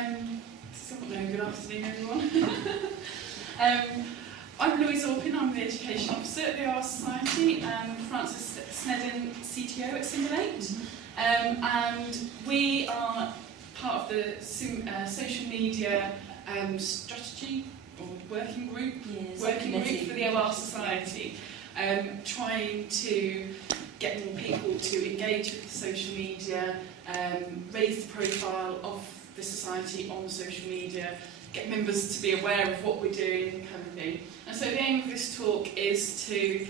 Good afternoon, everyone. I'm Louise Orpin, I'm the Education Officer at the OR Society, and Frances Snedden, CTO at Simulate. And we are part of the social media strategy or working group, for the OR Society, trying to get more people to engage with social media, raise the profile of the society on social media, get members to be aware of what we're doing, kind of thing. And so the aim of this talk is to,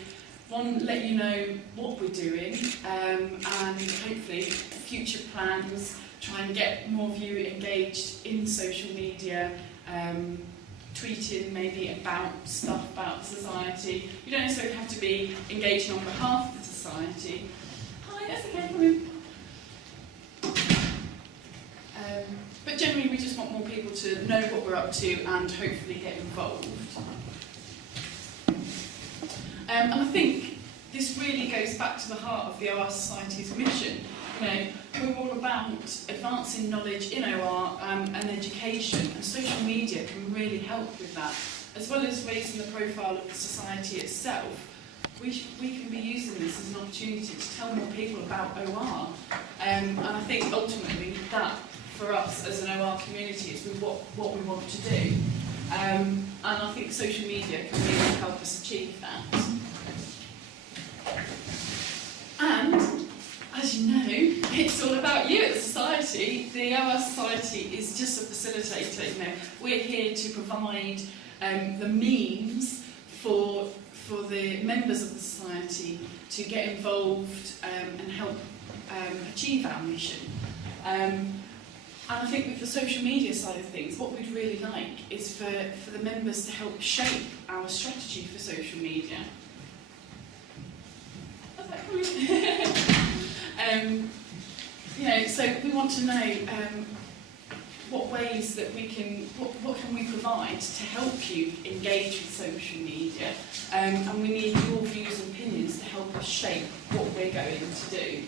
one, let you know what we're doing, and hopefully future plans, try and get more of you engaged in social media, tweeting maybe about stuff about the society. You don't necessarily have to be engaging on behalf of the society. Hi, that's okay, come in. But generally we just want more people to know what we're up to and hopefully get involved. And I think this really goes back to the heart of the OR Society's mission. You know, we're all about advancing knowledge in OR and education, and social media can really help with that. As well as raising the profile of the society itself, we can be using this as an opportunity to tell more people about OR. And I think ultimately that, for us as an OR community, is what we want to do. And I think social media can really help us achieve that. And, as you know, it's all about you at the Society. The OR Society is just a facilitator. You know, we're here to provide the means for the members of the Society to get involved and help achieve our mission. And I think with the social media side of things, what we'd really like is for the members to help shape our strategy for social media. You know, so we want to know what ways that we can, what can we provide to help you engage with social media, and we need your views and opinions to help us shape what we're going to do.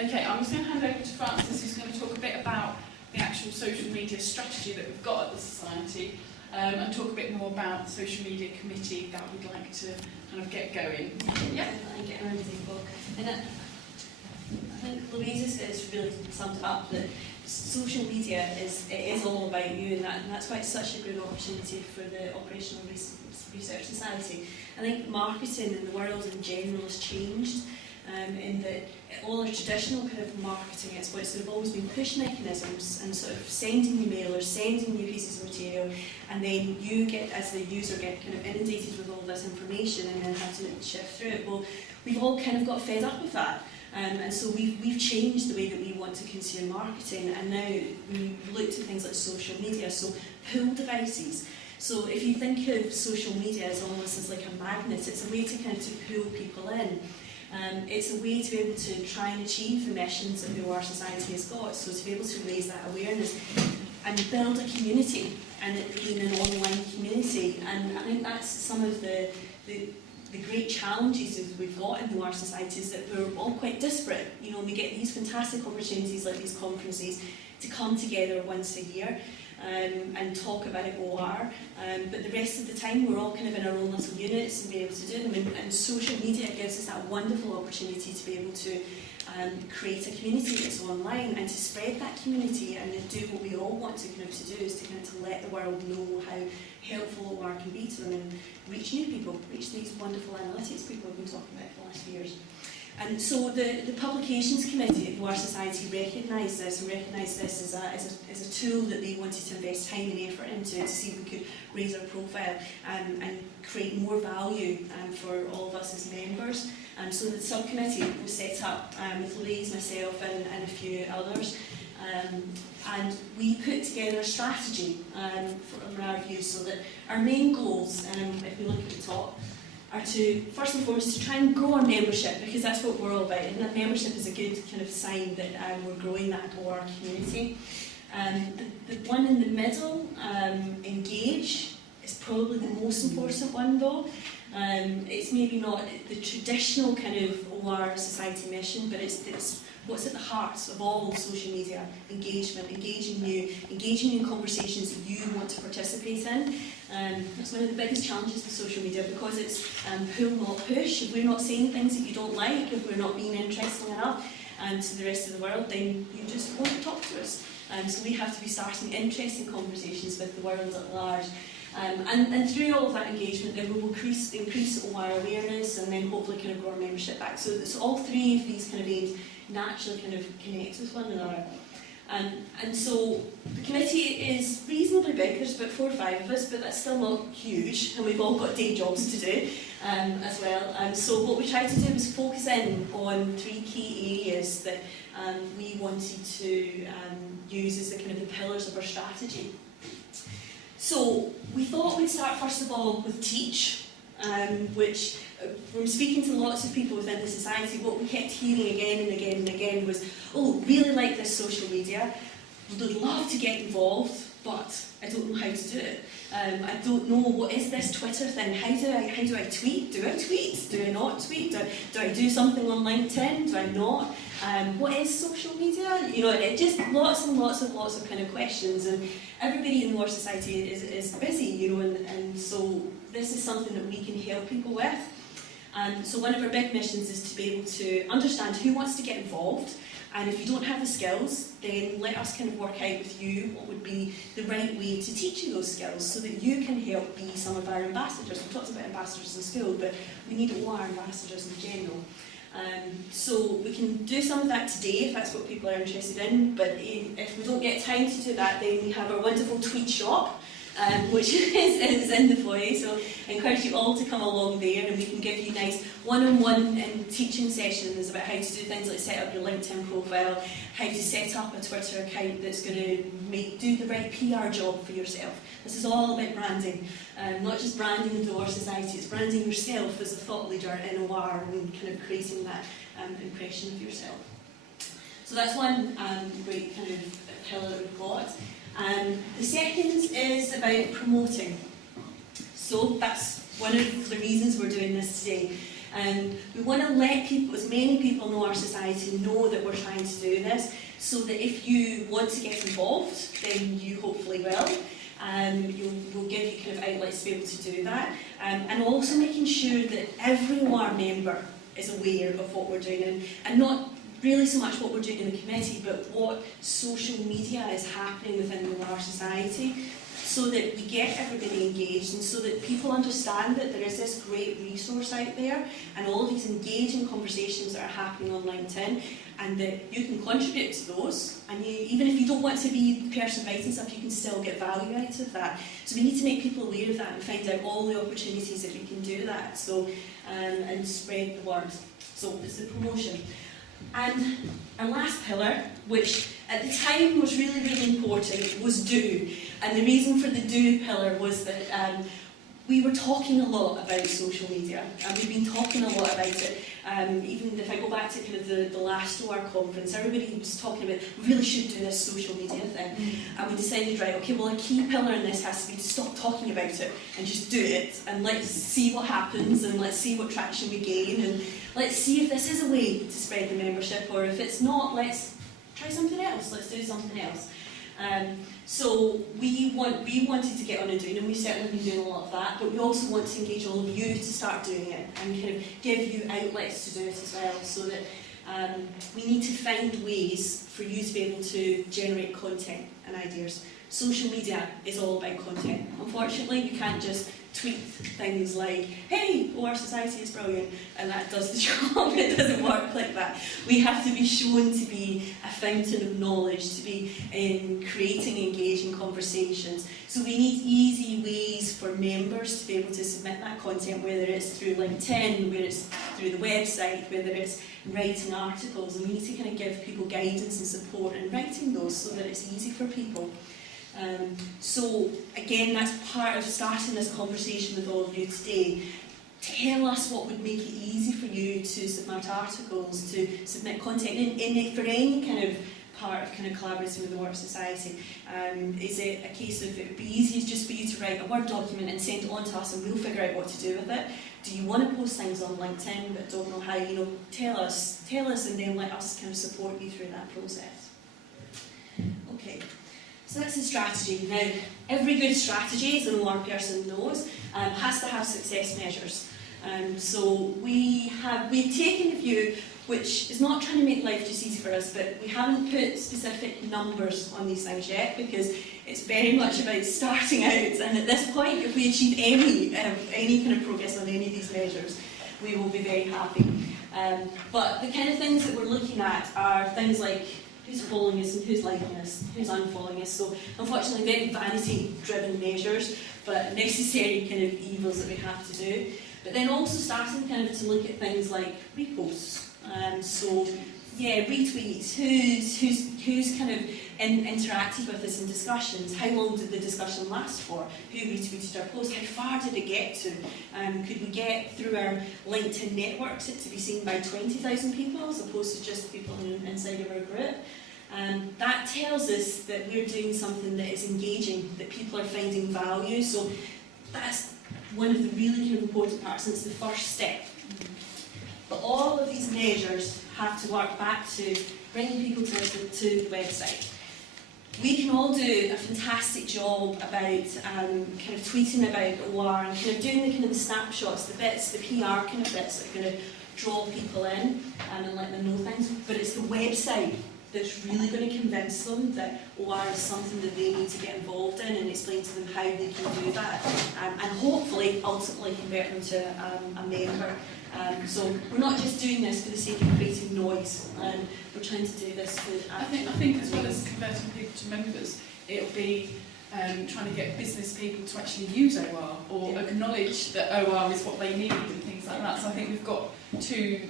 Okay, I'm just going to hand over to Frances, who's going to talk a bit about the actual social media strategy that we've got at the Society, and talk a bit more about the social media committee that we'd like to kind of get going. Yeah, and get around the book. And I think Louise has really summed it up, that social media is all about you, and that's why it's such a good opportunity for the Operational Research Society. I think marketing in the world in general has changed. In that all our traditional kind of marketing exploits, there have always been push mechanisms and sort of sending you mailers, sending you pieces of material, and then you get, as the user, get kind of inundated with all this information and then have to shift through it. Well, we've all kind of got fed up with that. And so we've changed the way that we want to consume marketing, and now we look to things like social media, so pull devices. So if you think of social media as almost as like a magnet, it's a way to kind of to pull people in. It's a way to be able to try and achieve the missions that the OR Society has got, so to be able to raise that awareness and build a community, and it being an online community. And I think that's some of the great challenges that we've got in the OR Society, is that we're all quite disparate. You know, we get these fantastic opportunities like these conferences to come together once a year and talk about OR, but the rest of the time we're all kind of in our own little units and be able to do them, and social media gives us that wonderful opportunity to be able to create a community that's online and to spread that community and to do what we all want to kind of to do, is to kind of to let the world know how helpful OR can be to them and reach new people, reach these wonderful analytics people we've been talking about for the last few years. And so the Publications Committee at the OR Society recognised this as a tool that they wanted to invest time and effort into to see if we could raise our profile and create more value for all of us as members. And so the subcommittee was set up with Louise, myself and a few others. And we put together a strategy from our view, so that our main goals, if we look at the top, are to, first and foremost, to try and grow our membership, because that's what we're all about, and that membership is a good kind of sign that we're growing that OR community. The one in the middle, engage, is probably the most important one though. It's maybe not the traditional kind of OR society mission, but it's what's at the heart of all social media: engagement, engaging you in conversations that you want to participate in. It's one of the biggest challenges with social media, because it's pull, not push. If we're not saying things that you don't like, if we're not being interesting enough to the rest of the world, then you just won't talk to us. So we have to be starting interesting conversations with the world at large. And through all of that engagement, then we will increase OR awareness, and then hopefully kind of grow our membership back. So all three of these kind of aims naturally kind of connect with one another. And so the committee is reasonably big. There's about 4 or 5 of us, but that's still not huge, and we've all got day jobs to do as well. So what we tried to do was focus in on 3 key areas that we wanted to use as the kind of the pillars of our strategy. So we thought we'd start first of all with teach, which from speaking to lots of people within the society, what we kept hearing again and again and again was, oh, really like this social media, would love to get involved, but I don't know how to do it. I don't know, what is this Twitter thing? How do I tweet? Do I tweet? Do I not tweet? Do I do something on LinkedIn? Do I not? What is social media? You know, it just lots and lots of kind of questions, and everybody in our society is busy, you know, and so this is something that we can help people with. So one of our big missions is to be able to understand who wants to get involved, and if you don't have the skills, then let us kind of work out with you what would be the right way to teach you those skills, so that you can help be some of our ambassadors. We talked about ambassadors in school, but we need OR ambassadors in general. So we can do some of that today if that's what people are interested in, but if we don't get time to do that, then we have our wonderful tweet shop, which is in the foyer, so I encourage you all to come along there, and we can give you nice one-on-one teaching sessions about how to do things like set up your LinkedIn profile, how to set up a Twitter account that's going to do the right PR job for yourself. This is all about branding, not just branding the OR society, it's branding yourself as a thought leader in OR and kind of creating that impression of yourself. So that's one great kind of pillar that we've got. The second is about promoting. So that's one of the reasons we're doing this today. We want to let people, as many people in our society, know that we're trying to do this, so that if you want to get involved, then you hopefully will. We'll give you kind of outlets to be able to do that. And also making sure that every OR member is aware of what we're doing, and not really so much what we're doing in the committee, but what social media is happening within our society, so that we get everybody engaged, and so that people understand that there is this great resource out there, and all of these engaging conversations that are happening on LinkedIn, and that you can contribute to those, and even if you don't want to be the person writing stuff, you can still get value out of that. So we need to make people aware of that and find out all the opportunities that we can do that, so and spread the word. So it's the promotion. And our last pillar, which at the time was really, really important, was do. And the reason for the do pillar was that we were talking a lot about social media, and we've been talking a lot about it. Even if I go back to kind of the last OR conference, everybody was talking about, we really should do this social media thing. And we decided, right, okay, well, a key pillar in this has to be to stop talking about it and just do it, and let's see what happens, and let's see what traction we gain, and let's see if this is a way to spread the membership, or if it's not, let's try something else, let's do something else. So we wanted to get on and doing it, and we've certainly been doing a lot of that, but we also want to engage all of you to start doing it, and kind of give you outlets to do it as well, so that we need to find ways for you to be able to generate content and ideas. Social media is all about content. Unfortunately, you can't just tweet things like, hey, OR society is brilliant, and that does the job. It doesn't work like that. We have to be shown to be a fountain of knowledge, to be creating engaging conversations. So we need easy ways for members to be able to submit that content, whether it's through LinkedIn, whether it's through the website, whether it's writing articles, and we need to kind of give people guidance and support in writing those, so that it's easy for people. So again, that's part of starting this conversation with all of you today. Tell us what would make it easy for you to submit articles, to submit content for any kind of part of kind of collaborating with the Water Society. Is it a case of it would be easy just for you to write a Word document and send it on to us and we'll figure out what to do with it? Do you want to post things on LinkedIn but don't know how? Tell us and then let us kind of support you through that process. Okay, so that's the strategy. Now, every good strategy, as an OR person knows, has to have success measures. So we've taken a view which is not trying to make life just easy for us, but we haven't put specific numbers on these things yet because it's very much about starting out, and at this point, if we achieve any kind of progress on any of these measures, we will be very happy. But the kind of things that we're looking at are things like who's following us and who's liking us, who's unfollowing us. So unfortunately, very vanity-driven measures, but necessary kind of evils that we have to do. But then also starting kind of to look at things like reposts. Retweets, who's kind of interacted with us in discussions, how long did the discussion last for, who retweeted our post, how far did it get to, could we get through our LinkedIn networks it to be seen by 20,000 people as opposed to just people inside of our group. That tells us that we're doing something that is engaging, that people are finding value, so that's one of the really kind of important parts, and it's the first step. But all of these measures have to work back to bringing people to the website. We can all do a fantastic job about kind of tweeting about OR and kind of doing the snapshots, the bits, the PR kind of bits that are going to draw people in and let them know things. But it's the website that's really going to convince them that OR is something that they need to get involved in and explain to them how they can do that. And hopefully, ultimately, convert them to a member. So we're not just doing this for the sake of creating noise, we're trying to do this to... I think as well as converting people to members, it'll be trying to get business people to actually use OR or acknowledge that OR is what they need and things like that. So I think we've got two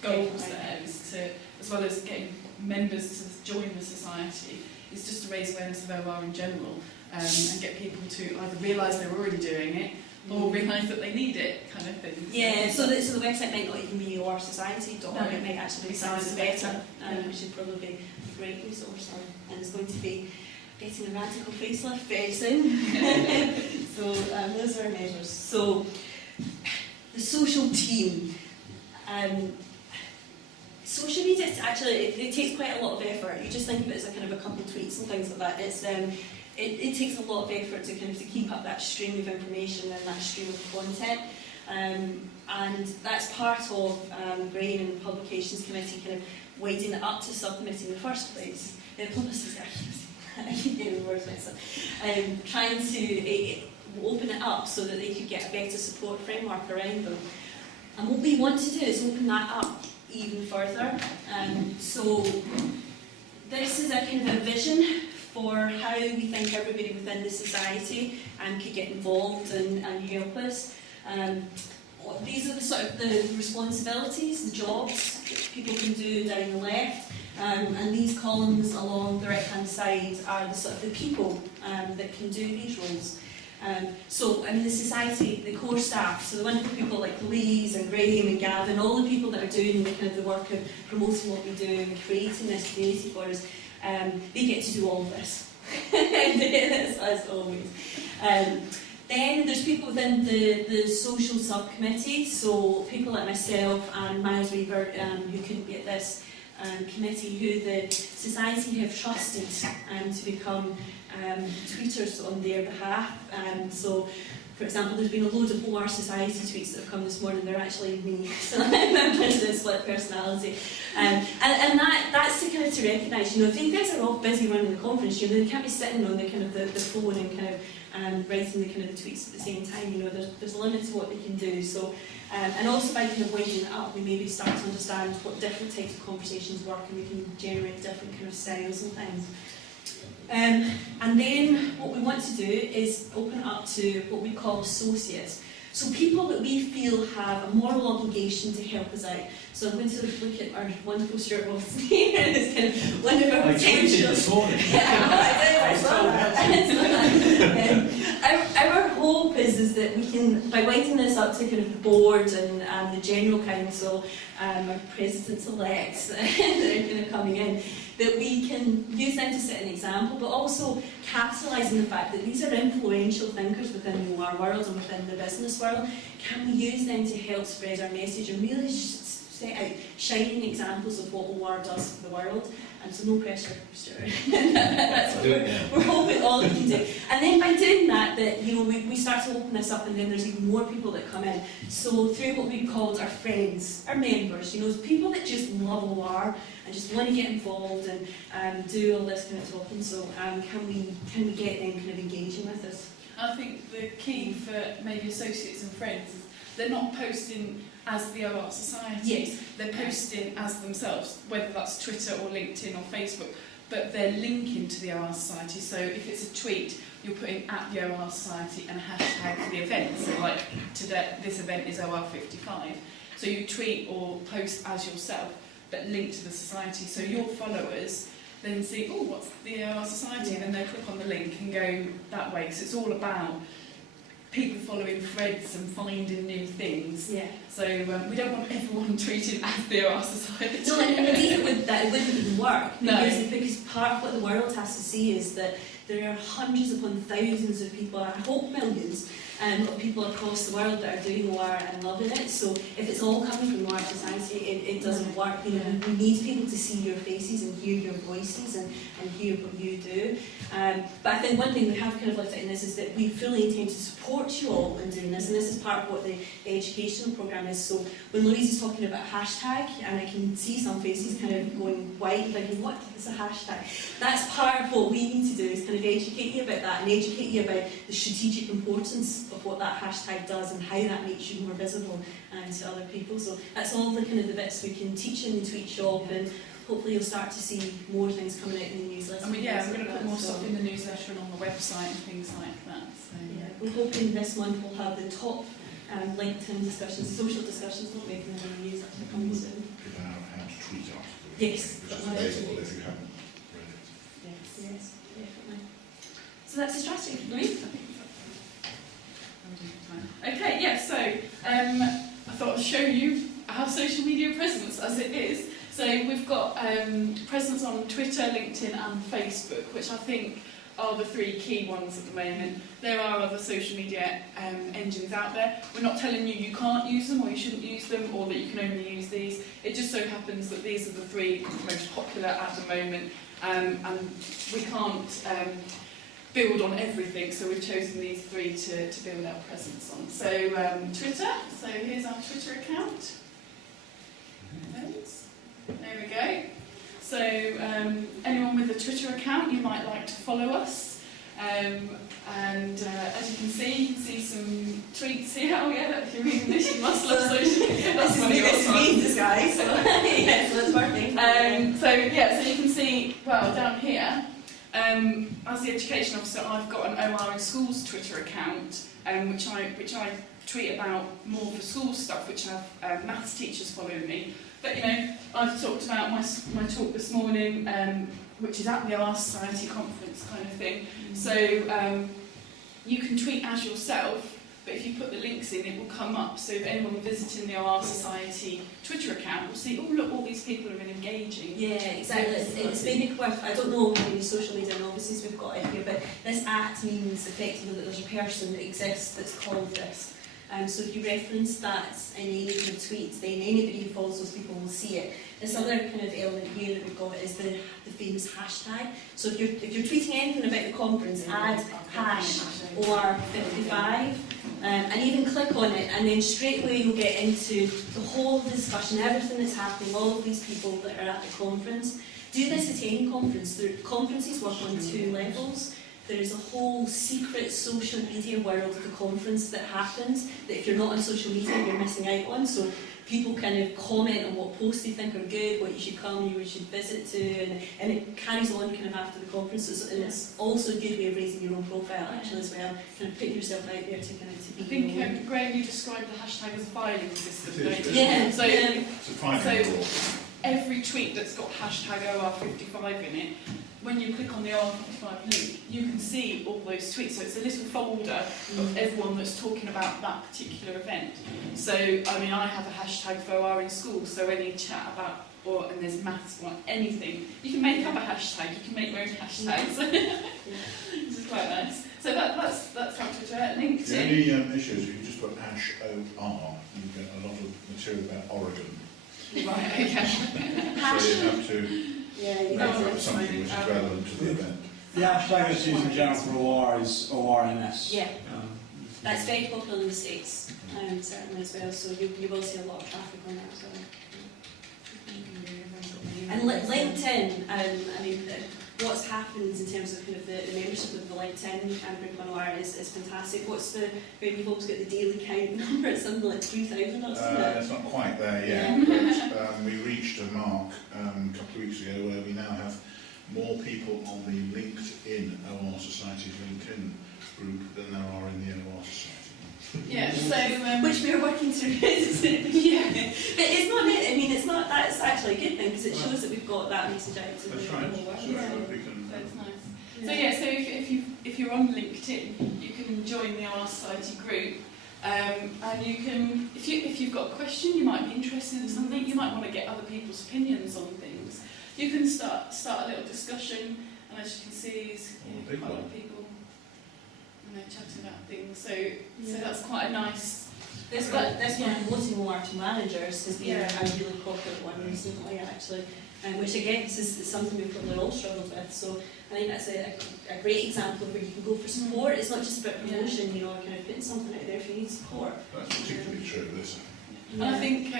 goals there, is to, as well as getting members to join the society, is just to raise awareness of OR in general and get people to either realise they're already doing it or realise that they need it, kind of thing. Yeah, so the website might not even be ORSociety.org, it might actually be Science Better, which should probably be a great resource, and it's going to be getting a radical facelift very soon. So those are our measures. So the social team. Social media, actually, it takes quite a lot of effort. You just think of it as a kind of a couple of tweets and things like that. It takes a lot of effort to kind of to keep up that stream of information and that stream of content, and that's part of Graham and the Publications Committee kind of widening it up to subcommittee in the first place. I keep getting the words mixed up. Trying to open it up so that they could get a better support framework around them. And what we want to do is open that up even further. So this is a kind of a vision for how we think everybody within the society could get involved and help us. These are the sort of the responsibilities, the jobs that people can do down the left, and these columns along the right-hand side are the sort of the people that can do these roles. The society, the core staff, so the wonderful people like Louise and Graham and Gavin, all the people that are doing the kind of the work of promoting what we do and creating this community for us, they get to do all of this, as always. Then there's people within the social subcommittee, so people like myself and Miles Weaver, who couldn't be at this committee, who the society have trusted to become tweeters on their behalf. So, for example, there's been a load of OR Society tweets that have come this morning. They're actually me, so I'm a split personality. And that's to kind of to recognise, if you guys are all busy running the conference, they can't be sitting on the kind of the phone and kind of writing the kind of the tweets at the same time. There's a limit to what they can do. So, and also by kind of widening it up, we maybe start to understand what different types of conversations work, and we can generate different kind of styles and things. And then what we want to do is open it up to what we call associates. So people that we feel have a moral obligation to help us out. So I'm going to look at our wonderful Stuart Wilson here, and it's kind of one of our potential... I tweeted this morning. our hope is that we can, by winding this up to kind of the board and the general council, our presidents-elect that are kind of coming in, that we can use them to set an example, but also capitalise on the fact that these are influential thinkers within the OR world and within the business world. Can we use them to help spread our message and really set out shining examples of what OR does for the world? And so no pressure, Stuart. That's what we're hoping all we can do. And then by doing that, we start to open this up, and then there's even more people that come in. So through what we've called our friends, our members, people that just love OR and just want to get involved and do all this kind of talking. So can we get them kind of engaging with us? I think the key for maybe associates and friends is they're not posting as the OR Society. Yes. They're posting as themselves, whether that's Twitter or LinkedIn or Facebook, but they're linking to the OR Society. So if it's a tweet, you're putting at the OR Society and a hashtag for the event. So like today, this event is OR 55. So you tweet or post as yourself, but link to the society. So your followers then see, oh, what's the OR Society? And then they click on the link and go that way. So it's all about people following threads and finding new things. Yeah. So we don't want everyone tweeting as the OR Society. No, and indeed it wouldn't even work. No. Because part of what the world has to see is that there are hundreds upon thousands of people, I hope millions, of people across the world that are doing OR and loving it. So if it's all coming from OR Society, it doesn't work. We need people to see your faces and hear your voices and hear what you do. But I think one thing we have kind of looked at in this is that we fully intend to support you all in doing this, and this is part of what the educational programme is. So when Louise is talking about hashtag, and I can see some faces kind of going white, thinking, what is a hashtag? That's part of what we need to do, is kind of educate you about that and educate you about the strategic importance of what that hashtag does and how that makes you more visible to other people. So that's all the kind of the bits we can teach in the tweet shop, and hopefully you'll start to see more things coming out in the newsletter. I mean, yeah, we're going to put more stuff in the newsletter and on the website and things like that. So yeah, we're hoping this month we'll have the top LinkedIn discussions, social discussions, not making them in the newsletter coming soon. Give out how to tweet articles. Yes, Which is available if you haven't read it. Yes, definitely. So that's the strategy, Louise. Okay, yeah, so I thought I'd show you our social media presence as it is. So we've got presence on Twitter, LinkedIn and Facebook, which I think are the three key ones at the moment. There are other social media engines out there. We're not telling you you can't use them or you shouldn't use them or that you can only use these. It just so happens that these are the three most popular at the moment, and we can't build on everything, so we've chosen these three to build our presence on. So Twitter, so here's our Twitter account. There we go. So anyone with a Twitter account, you might like to follow us. And as you can see some tweets here. Oh yeah, if you're reading this, you must love social media. That's This is me, this guy, so yeah, so that's working. So yeah, so you can see, well, down here, as the education officer, I've got an OR in Schools Twitter account, which I tweet about more for school stuff, which have maths teachers following me. But I've talked about my talk this morning, which is at the OR Society conference kind of thing. So you can tweet as yourself, but if you put the links in, it will come up. So if anyone visiting the OR Society Twitter account will see, oh look, all these people are engaging. Yeah, exactly. It's maybe worth, I don't know how many social media novices we've got in here, but this at means effectively that there's a person that exists that's called this. So if you reference that in any kind of tweets, then anybody who follows those people will see it. This other kind of element here that we've got is the famous hashtag. So if you're tweeting anything about the conference, add hash OR55, and even click on it, and then straight away you'll get into the whole discussion, everything that's happening, all of these people that are at the conference. Do this at any conference. Conferences work on two levels. There is a whole secret social media world of the conference that happens that if you're not on social media, you're missing out on. So people kind of comment on what posts they think are good, what you should come, you should visit to, and it carries on kind of after the conference. And it's also a good way of raising your own profile actually as well, kind of putting yourself out there to kind of to be. I think Graham, you described the hashtag as a filing system. It is, don't you? yeah. So It's a filing rule. every tweet that's got hashtag OR55 in it, when you click on the OR55 link, you can see all those tweets. So it's a little folder of everyone that's talking about that particular event. So, I mean, I have a hashtag for OR in school, so any chat about, and there's maths or anything, you can make up a hashtag, you can make your own hashtags. This is quite nice. So that's how Twitter. LinkedIn. The only issue is if you just put #OR, you get a lot of material about Oregon. Right, okay. So you have to Yeah, make up something which is relevant to the event. The hashtag that's used in general for OR is ORNS. Yeah. That's very popular in the States, certainly as well, so you will see a lot of traffic on that as well. And LinkedIn, I mean, what's happened in terms of kind of the membership of the LinkedIn group on OR is fantastic. What's the, where you've always got the daily count number, it's something like 3,000 or something? It's not quite there yet, but we reached a mark a couple of weeks ago where we now have more people on the LinkedIn OR Society's LinkedIn group than there are in the OR Society. Yeah, so which we are working through. yeah, but it's not it. I mean, it's not. That's actually a good thing because it shows that we've got that message out to That's the right. whole world. So we can. so it's nice. So yeah, so if you're on LinkedIn, you can join the OR Society group, and you can, if you've got a question, you might be interested in something, you might want to get other people's opinions on things. You can start a little discussion, and as you can see, there's quite a lot of people. Chatting about things, so that's quite a nice. This one, promoting more to managers has been a really popular one recently, actually, which again is something we've probably all struggled with. So I think that's a great example of where you can go for support. It's not just about promotion, you know, kind of putting something out there if you need support. That's particularly true of this. And I think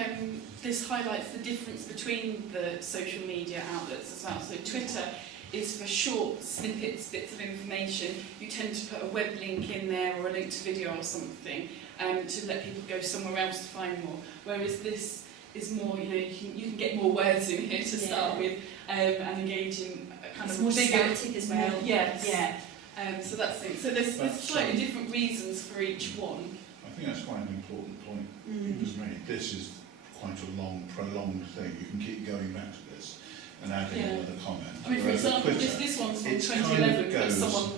this highlights the difference between the social media outlets as well. So Twitter is for short snippets, bits of information. You tend to put a web link in there or a link to video or something to let people go somewhere else to find more. Whereas this is more, you know, you can get more words in here to start with and engage in a kind it's of more bigger, static as well. Yes. Yeah. So that's it. So there's slightly different reasons for each one. I think that's quite an important point you just made. This is quite a long, prolonged thing. You can keep going back to this and adding another comment. I mean, for example, this one's from 2011, but someone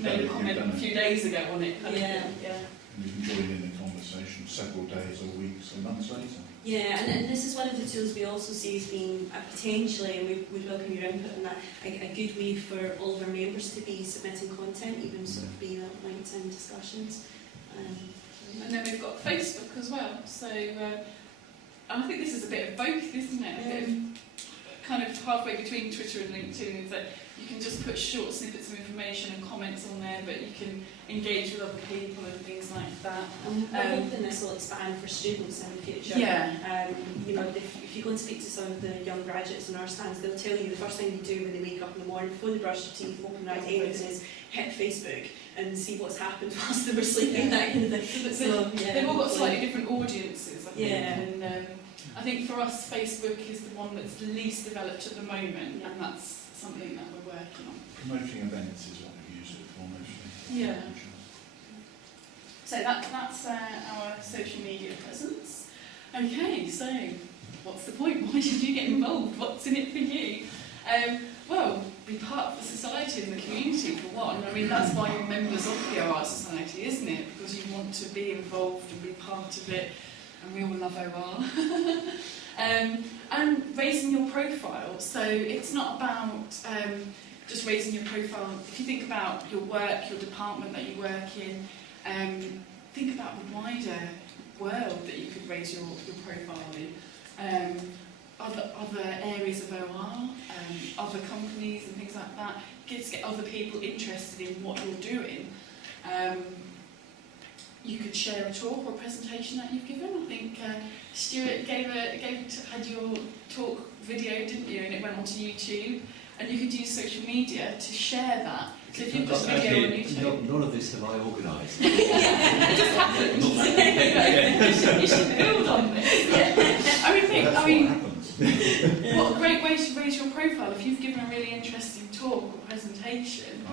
made a comment a few days ago on it. And you can join in the conversation several days or weeks or months later. Yeah, and this is one of the tools we also see as being potentially, and we welcome your input on that, a good way for all of our members to be submitting content, even sort of being at LinkedIn discussions. And then we've got Facebook as well. So I think this is a bit of both, isn't it? A bit of kind of halfway between Twitter and LinkedIn, is that you can just put short snippets of information and comments on there, but you can engage with other people and things like that. We're hoping this will expand for students in the future. Yeah. You know, if you go and speak to some of the young graduates in our stands, they'll tell you the first thing they do when they wake up in the morning, before they brush their teeth, open their emails, is hit Facebook and see what's happened whilst they were sleeping, that kind of thing. So, they've all got slightly different audiences, I think. Yeah. And I think for us, Facebook is the one that's the least developed at the moment, and that's something that we're working on. Promoting events is what we use it for mostly. Yeah. So that's our social media presence. Okay, so what's the point? Why should you get involved? What's in it for you? Well, be part of the society and the community for one. I mean, that's why you're members of the OR Society, isn't it? Because you want to be involved and be part of it. And we all love OR. And raising your profile. So it's not about just raising your profile. If you think about your work, your department that you work in, think about the wider world that you could raise your profile in. Other areas of OR, other companies and things like that. Just get other people interested in what you're doing. You could share a talk or a presentation that you've given. I think Stuart had your talk video, didn't you? And it went onto YouTube. And you could use social media to share that. So if you've got a video on YouTube... None of this have I organised. It just happened. You should build on this. I mean, what a great way to raise your profile. If you've given a really interesting talk or presentation,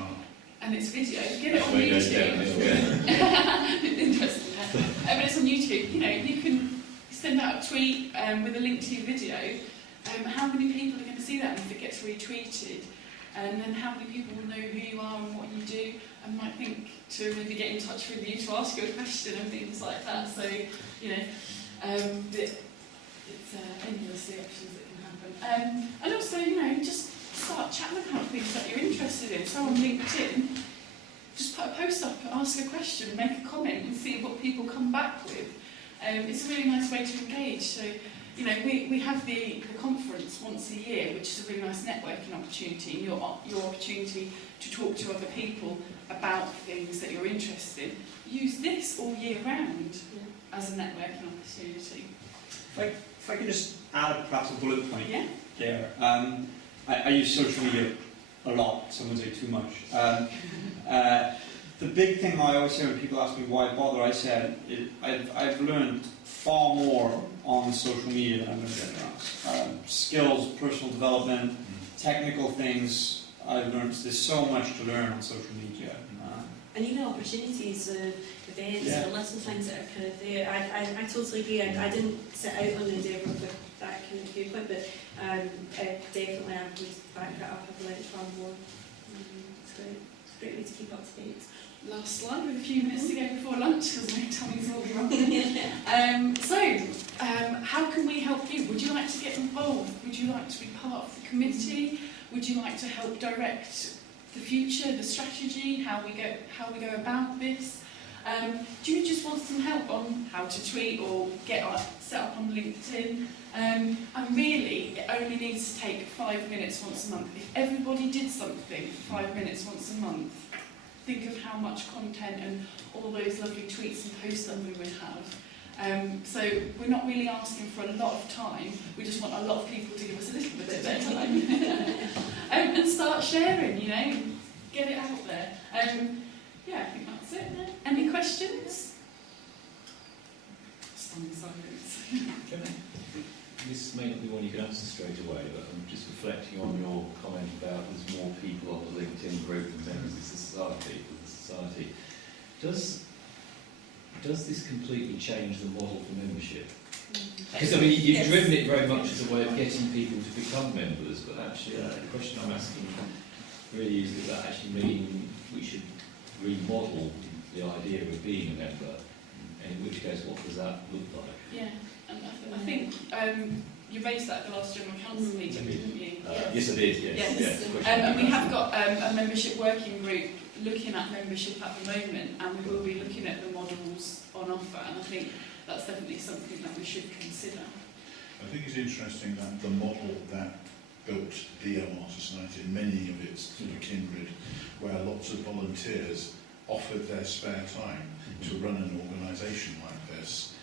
and it's video, get it on YouTube. Interesting. But it's on YouTube. You know, you can send out a tweet with a link to your video, how many people are going to see that, and if it gets retweeted, and then how many people will know who you are and what you do, and might think to maybe get in touch with you to ask you a question and things like that. So, you know, it's endless the options that can happen. And also, you know, just start chatting about things that you're interested in. So on LinkedIn, just put a post up, ask a question, make a comment and see what people come back with. It's a really nice way to engage. So, you know, we have the conference once a year, which is a really nice networking opportunity, and your opportunity to talk to other people about things that you're interested in. Use this all year round as a networking opportunity. If I could just add perhaps a bullet point Yeah? there. I use social media a lot, some would say too much. The big thing I always say when people ask me why bother, I said I've learned far more on social media than I've learned anywhere else. Skills, personal development, technical things, I've learned. There's so much to learn on social media. And even opportunities, events, and little things that are kind of there. I totally agree. I didn't set out on the Endeavour with that kind of viewpoint, but definitely I would back that up. I've learned far more. It's great. It's a great way to keep up to date. Last slide with a few minutes to go before lunch, because my tummy's all rumbling. How can we help you? Would you like to get involved? Would you like to be part of the committee? Would you like to help direct the future, the strategy, how we go about this? Do you just want some help on how to tweet or get set up on LinkedIn? And really, it only needs to take 5 minutes once a month. If everybody did something for 5 minutes once a month, think of how much content and all those lovely tweets and posts that we would have. So we're not really asking for a lot of time, we just want a lot of people to give us a little bit of their time. And start sharing, you know, get it out there. Yeah, I think that's it. Any questions? Stunned silence. This may not be one you can answer straight away, but I'm just reflecting on your comment about there's more people on the LinkedIn group than members of the society. Does this completely change the model for membership? Because I mean, you've driven it very much as a way of getting people to become members, but actually the question I'm asking really is, does that actually mean we should remodel the idea of being a member? And in which case, what does that look like? Yeah, and I think you raised that at the last General Council meeting, didn't you? Yes, I did, yes. Yes. And we have got a membership working group looking at membership at the moment, and we will be looking at the models on offer, and I think that's definitely something that we should consider. I think it's interesting that the model that built the OR Society and many of its sort of kindred, where lots of volunteers offered their spare time to run an organisation like this,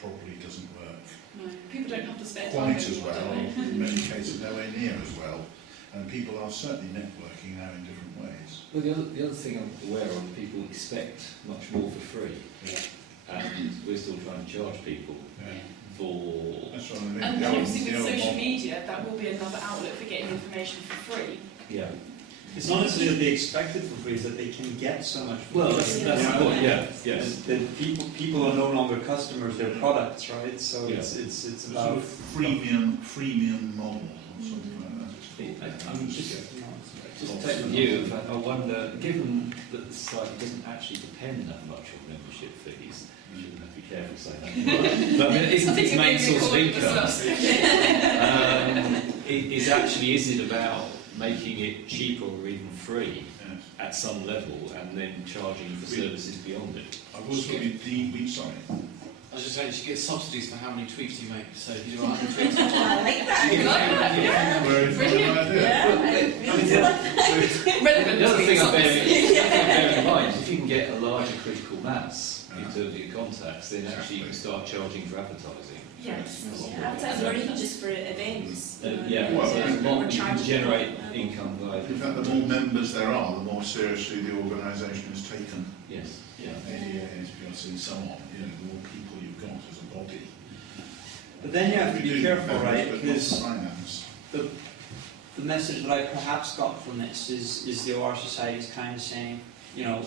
probably doesn't work No, people don't have the spare time quite as anymore, well, do they? in many cases nowhere near as well, and people are certainly networking now in different ways. Well, the other thing I'm aware of, people expect much more for free, and we're still trying to charge people for... That's what I mean. And The old- obviously the with old social model. media, that will be another outlet for getting information for free. Yeah. It's not necessarily that they expect it for free, it's that they can get so much for Well, free. that's the point, yeah, yes. And then people are no longer customers, they're products, right? So it's A about sort of freemium model or something like that. I'm just take the view of, I wonder, given that the society doesn't actually depend that much on membership fees, I shouldn't have to be careful saying that, but I mean, it isn't its main source of income. Is it about making it cheaper or even free at some level, and then charging for services beyond it? I've also sorry. I was just saying, you should get subsidies for how many tweets you make. So if you do 100 tweets, I like that. You like that? Very Brilliant. fine idea. Relevant The other tweets, thing I obviously. bear in mind is if you can get a larger critical mass in terms of your contacts, then actually you can start charging for advertising. Yes. Advertising, or even just for events. Yeah, Well, so there's a lot, or you can charging generate people. income by... In fact, the more members there are, the more seriously the organisation is taken. Yes, yeah. ADA, SPLC and so on. You know, the more people you've got as a body. But then you have to be careful, right? But not Because finance. the message that I perhaps got from this is the OR Society is kind of saying, you know,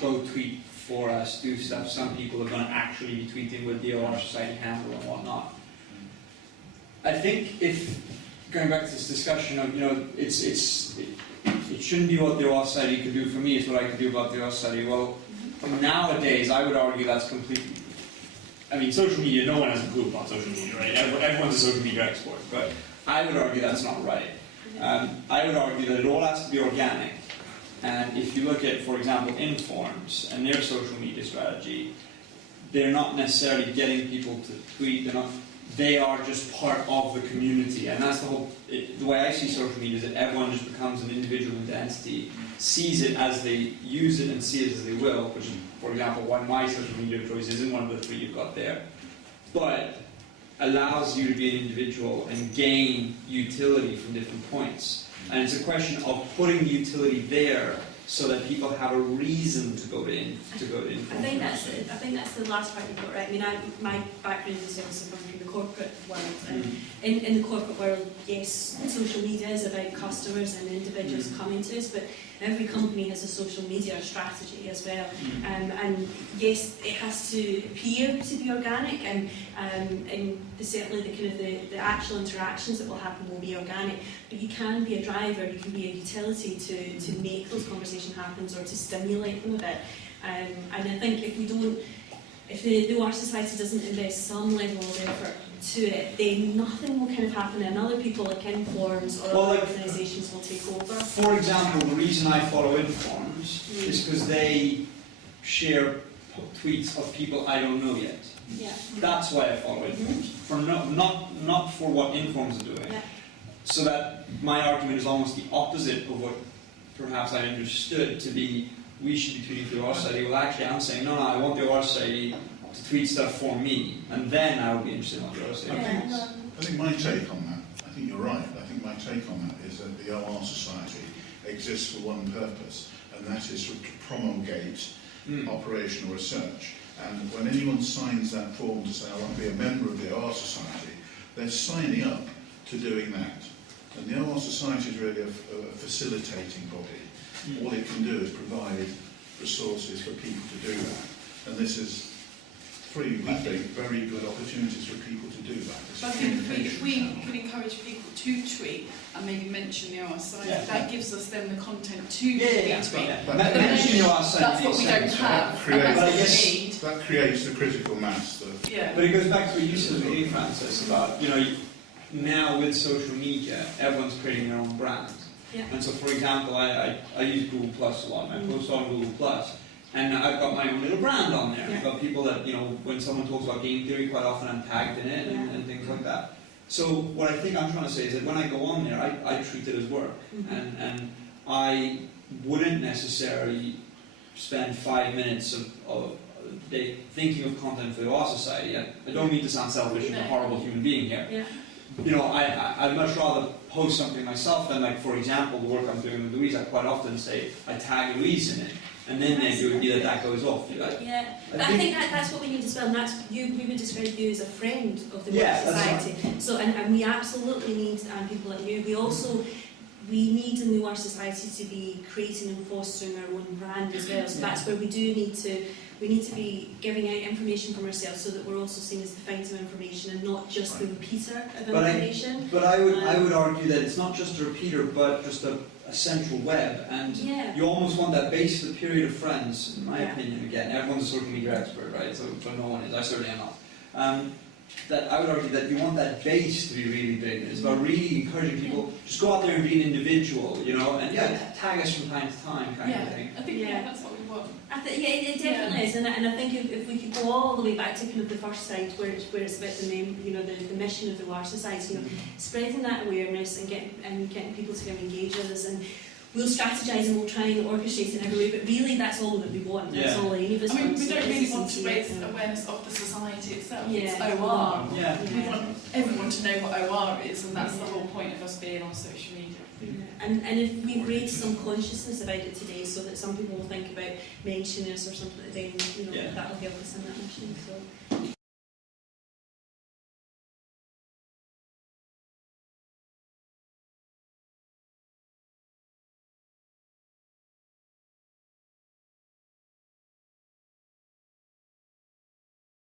go tweet for us, do stuff. Some people are going to actually be tweeting with the OR Society handle and whatnot. I think if, going back to this discussion of, it shouldn't be what the OR Society could do for me, it's what I could do about the OR Society. Well, nowadays, I would argue that's completely... I mean, social media, no one has a clue about social media, right? Everyone's a social media expert, but I would argue that's not right. I would argue that it all has to be organic. And if you look at, for example, Informs and their social media strategy, they're not necessarily getting people to tweet, they are just part of the community. And that's the way I see social media is that everyone just becomes an individual entity, sees it as they use it and see it as they will, which is, for example, why my social media choice isn't one of the 3 you've got there. But allows you to be an individual and gain utility from different points. And it's a question of putting the utility there so that people have a reason to go to Inform. I think that's the last part you've got right. I mean, my background is obviously from the corporate world, and in the corporate world, yes, social media is about customers and individuals coming to us, but every company has a social media strategy as well. And yes, it has to appear to be organic, and certainly the kind of the actual interactions that will happen will be organic. But you can be a driver, you can be a utility to make those conversations happen or to stimulate them a bit. And I think if the OR Society doesn't invest some level of effort to it, then nothing will kind of happen, and other people like Informs or other organisations will take over. For example, the reason I follow Informs is because they share tweets of people I don't know yet. Yeah. That's why I follow Informs. For not for what Informs are doing. Yeah. So that my argument is almost the opposite of what perhaps I understood to be we should be tweeting to the OR Society. Well, actually, I'm saying, no, I want the OR Society to tweet stuff for me, and then I would be interested in what the OR Society thinks. I think my take on that, I think you're right, I think my take on that is that the OR Society exists for one purpose, and that is to promulgate operational research. And when anyone signs that form to say, I want to be a member of the OR Society, they're signing up to doing that. And the OR Society is really a facilitating body. All it can do is provide resources for people to do that. And this is 3, we think, very good opportunities for people to do that. But I think if we could encourage people to tweet and maybe mention the OR Society, that gives us then the content to retweet. That's what we don't have, and that's what we need. That creates the critical mass. But it goes back to what you said earlier, Francis, about, now with social media, everyone's creating their own brand. Yeah. And so, for example, I use Google Plus a lot, and I post on Google Plus, and I've got my own little brand on there. I've got people that, when someone talks about game theory, quite often I'm tagged in it and things like that. So what I think I'm trying to say is that when I go on there, I treat it as work, and I wouldn't necessarily spend 5 minutes of a day thinking of content for the OR Society. I don't mean to sound selfish and a horrible human being here. Yeah. I'd much rather post something myself than, like, for example, the work I'm doing with Louise. I quite often say I tag Louise in it, and then it would be that goes off. Yeah, but I think that's what we need as well, and that's we would describe you as a friend of the OR Society. Right. So, and we absolutely need people like you. We need in the OR Society to be creating and fostering our own brand as well. So that's where we need to be giving out information from ourselves, so that we're also seen as the fountain of information and not just the repeater of information. But I would argue that it's not just a repeater, but just a central web, and you almost want that base of the period of friends, in my opinion. Again, everyone's a social media expert, right? So no one is. I certainly am not. That I would argue that you want that base to be really big. It's about really encouraging people, just go out there and be an individual, and tag us from time to time, kind of thing. I think that's what we want. It definitely is, and I think if we could go all the way back to kind of the first side, where it's about the mission of the OR Society, spreading that awareness and getting people to kind of engage with us, and we'll strategise and we'll try and orchestrate in every way, but really that's all that we want. That's all any of us want. We don't really want to raise awareness of the society itself. It's OR. We want everyone to know what OR is, and that's the whole point of us being on social media. And if we've raised some consciousness about it today, so that some people will think about mentioning us or something, then that will help us in that mission. So.